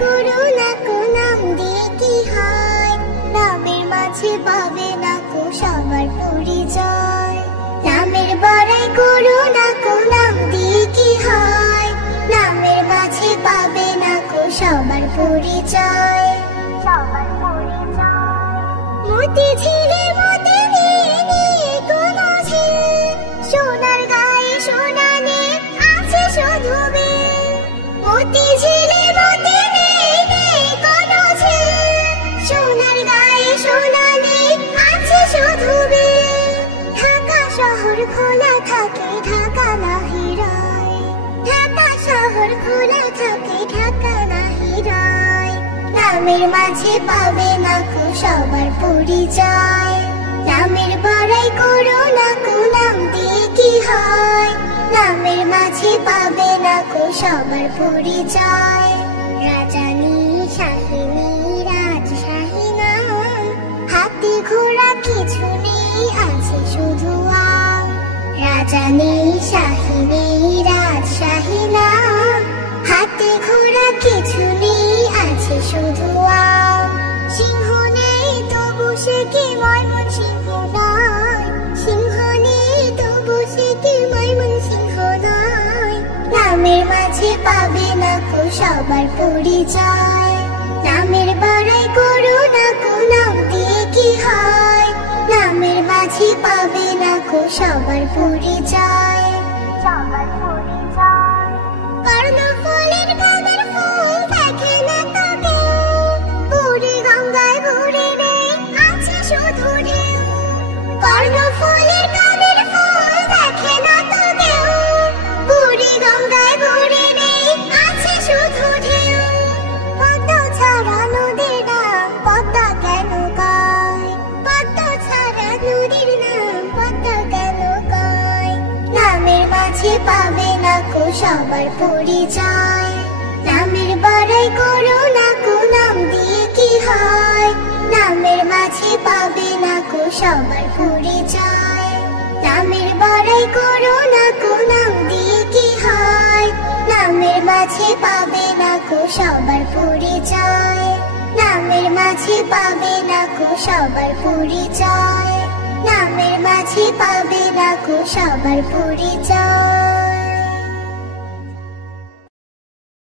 করো না কো নাম দিয়ে কি হয়, নামের মাঝে পাবে না কো সবার পরিচয়। নামের বড়াই করো না কো নাম দিয়ে কি হয়, নামের মাঝে পাবে না কো সবার পরিচয়। সবার পরিচয়। মতি ঝিলে মতি নিয়ে কোনো ঝিল, সোনার গায়ে সোনা নেই আছে শুধু বেল। মতি ঝিলে মতি নেই কোনো ঝিল, সোনার গায়ে সোনা নেই আছে শুধু বেল। ঢাকা শহর খোলা থাকে ঢাকা নাহি রয়, ঢাকা শহর খোলা থাকে ঢাকা নাহি রয়। নামের মাঝে পাবে না কো সবার পরিচয়। নামের বড়াই করো না কো নাম দিয়ে কি হয়, নামের মাঝে পাবে না কো সবার পরিচয়। রাজানি শাহিনী রাজশাহী নাম, হাতি ঘোড়া কিছু নেই আছে শুধু আম। রাজানি শাহিনী রাজশাহী নাম, হাতি ঘোড়া কিছু নেই আছে শুধু আম। সিংহ নেই তবু সে কি ময়মনসিংহ নয়, সিংহ নেই তবু সে কি ময়মনসিংহ নয়। নামের মাঝে পাবে না কো সবার পরিচয়। নামের বড়াই করো না কো নাম দিয়ে কি হয়, নামের মাঝে পাবে না কো সবার পরিচয়। সবার পরিচয়। কর্ণফুলের কাঁধের ফুল দেখে না তো কেউ, বুড়ি গঙ্গায় বুড়ি নেই আছে শুধু ঢেউ। কর্ণফুলের কাঁধের ফুল দেখে না তো কেউ, বুড়ি গঙ্গায় বুড়ি নেই আছে শুধু ঢেউ। পদ্ম ছাড়া নদীর নাম পদ্মা কেন কয়, পদ্ম ছাড়া নদীর নাম পদ্মা কেন কয়। নামের মাঝে পাবে না কো সবার পরিচয়। নামের বড়াই করো না কো নাম দিয়ে কি হয়, নামের মাঝে পাবে না কো সবার পরিচয়। নামের বড়াই করো না কো নাম দিয়ে কি হয়, নামের মাঝে পাবে না কো সবার পরিচয়। নামের মাঝে পাবে না কো সবার পরিচয়। নামের মাঝে পাবে না কো সবার পরিচয়।